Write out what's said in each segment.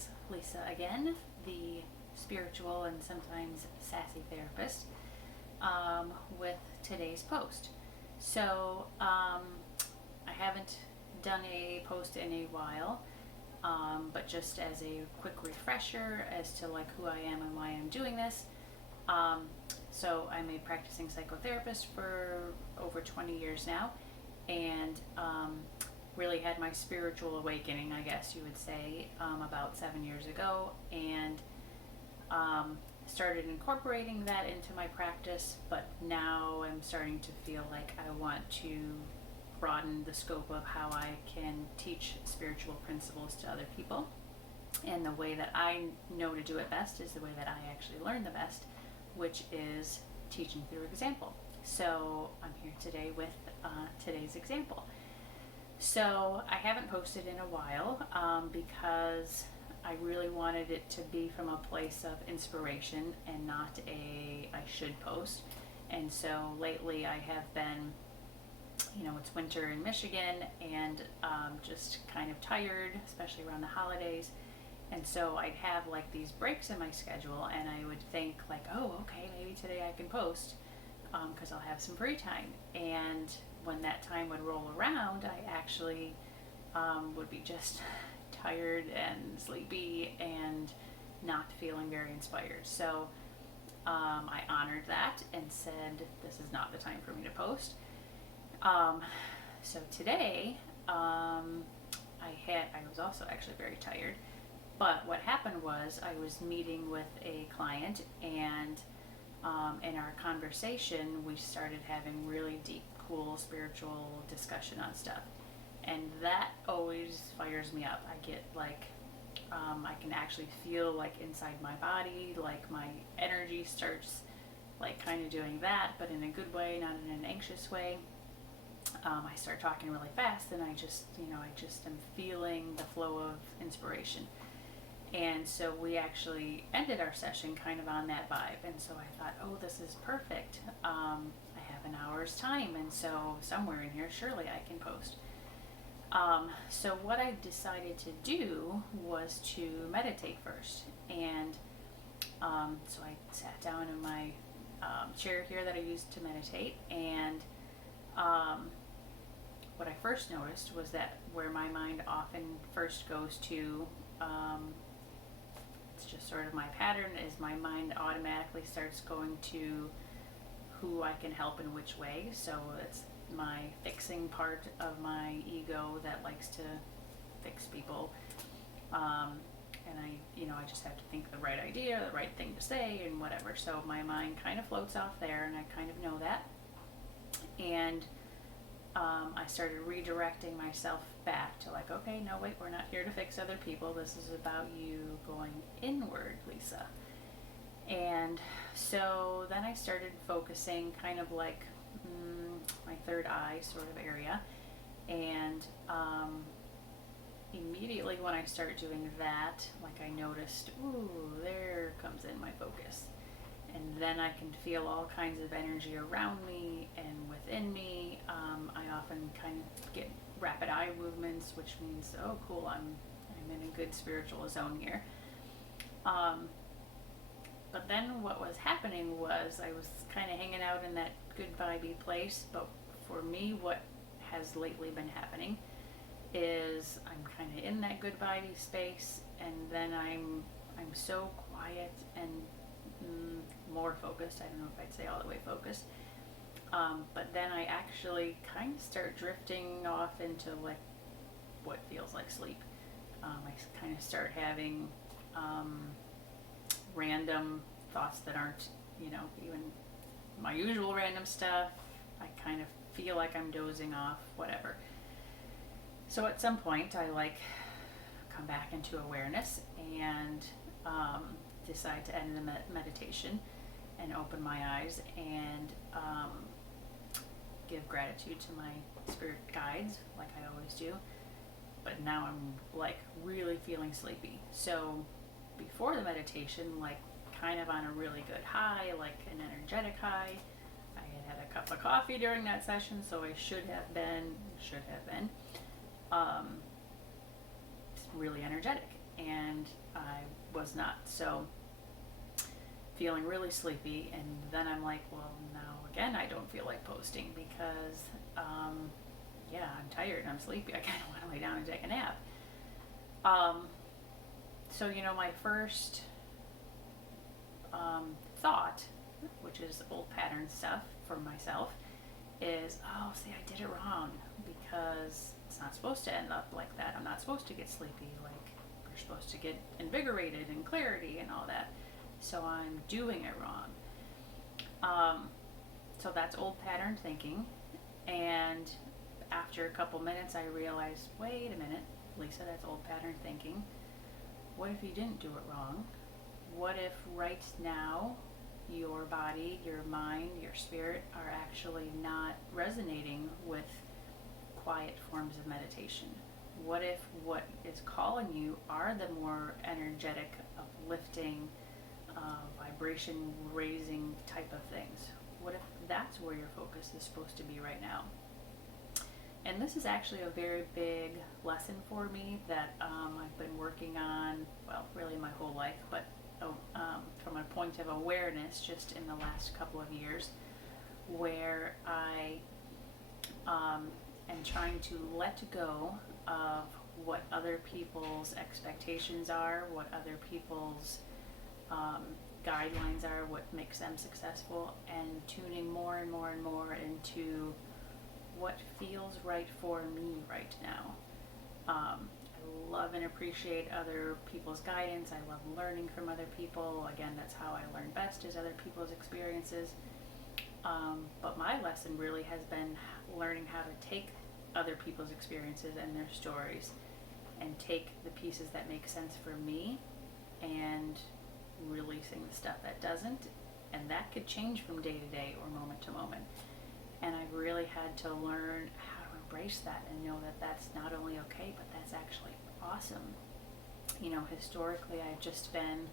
it's Lisa again, the spiritual and sometimes sassy therapist, with today's post. So, I haven't done a post in a while, but just as a quick refresher as to like who I am and why I'm doing this. So I'm a practicing psychotherapist for over 20 years now, and really had my spiritual awakening, I guess you would say, about 7 years ago, and started incorporating that into my practice, but now I'm starting to feel like I want to broaden the scope of how I can teach spiritual principles to other people. And the way that I know to do it best is the way that I actually learn the best, which is teaching through example. So I'm here today with today's example. So I haven't posted in a while because I really wanted it to be from a place of inspiration and not I should post. And so lately I have been, it's winter in Michigan, and just kind of tired, especially around the holidays. And so I'd have like these breaks in my schedule, and I would think like, oh, okay, maybe today I can post because I'll have some free time. And when that time would roll around, I actually would be just tired and sleepy and not feeling very inspired. So I honored that and said, this is not the time for me to post. So today, I was also actually very tired. But what happened was I was meeting with a client, and in our conversation, we started having really deep, cool spiritual discussion on stuff. And that always fires me up. I get like, I can actually feel like inside my body, like my energy starts like kind of doing that, but in a good way, not in an anxious way. I start talking really fast, and I just am feeling the flow of inspiration. And so we actually ended our session kind of on that vibe. And so I thought, oh, this is perfect. I have an hour's time, and so somewhere in here, surely I can post. So what I decided to do was to meditate first. And so I sat down in my chair here that I used to meditate. And what I first noticed was that where my mind often first goes to, it's just sort of my pattern, is my mind automatically starts going to who I can help in which way. So it's my fixing part of my ego that likes to fix people. And I just have to think the right idea, the right thing to say, and whatever. So my mind kind of floats off there, and I kind of know that. And I started redirecting myself back to like, okay, no, wait, we're not here to fix other people. This is about you going inward, Lisa. And so then I started focusing kind of like my third eye sort of area. And immediately when I start doing that, like I noticed, ooh, there comes in my focus. And then I can feel all kinds of energy around me and within me. I often kind of get rapid eye movements, which means, oh, cool, I'm in a good spiritual zone here. But then what was happening was I was kind of hanging out in that good vibey place. But for me, what has lately been happening is I'm kind of in that good vibey space, and then I'm so quiet and more focused. I don't know if I'd say all the way focused. But then I actually kind of start drifting off into like what feels like sleep. I kind of start having random thoughts that aren't, even my usual random stuff. I kind of feel like I'm dozing off, whatever. So at some point I like come back into awareness and decide to end the meditation and open my eyes and give gratitude to my spirit guides like I always do. But now I'm like really feeling sleepy. So before the meditation, like kind of on a really good high, like an energetic high. I had a cup of coffee during that session, so I should have been really energetic. and I was not. So feeling really sleepy, and then I'm like, well, now again, I don't feel like posting because, yeah, I'm tired and I'm sleepy. I kind of want to lay down and take a nap. Um, so, my first thought, which is old pattern stuff for myself, is, oh, see, I did it wrong because it's not supposed to end up like that. I'm not supposed to get sleepy. Like, you're supposed to get invigorated and clarity and all that. So I'm doing it wrong. So that's old pattern thinking. And after a couple minutes, I realized, wait a minute, Lisa, that's old pattern thinking. What if you didn't do it wrong? What if right now your body, your mind, your spirit are actually not resonating with quiet forms of meditation? What if what is calling you are the more energetic, uplifting, vibration raising type of things? What if that's where your focus is supposed to be right now? And this is actually a very big lesson for me that I've been working on, well, really my whole life, but from a point of awareness just in the last couple of years, where I am trying to let go of what other people's expectations are, what other people's guidelines are, what makes them successful, and tuning more and more and more into what feels right for me right now. I love and appreciate other people's guidance. I love learning from other people. Again, that's how I learn best, is other people's experiences. But my lesson really has been learning how to take other people's experiences and their stories and take the pieces that make sense for me and releasing the stuff that doesn't. And that could change from day to day or moment to moment. And I really had to learn how to embrace that and know that that's not only okay, but that's actually awesome. Historically, I've just been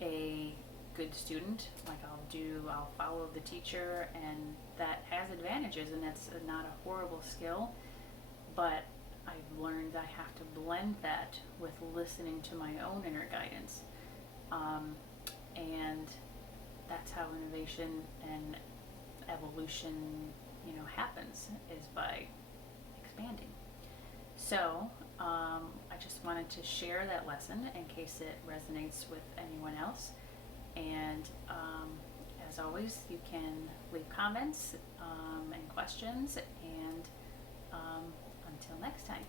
a good student. Like, I'll follow the teacher, and that has advantages, and that's not a horrible skill. But I've learned I have to blend that with listening to my own inner guidance. And that's how innovation and evolution, happens, is by expanding. So I just wanted to share that lesson in case it resonates with anyone else. And as always, you can leave comments and questions. And until next time.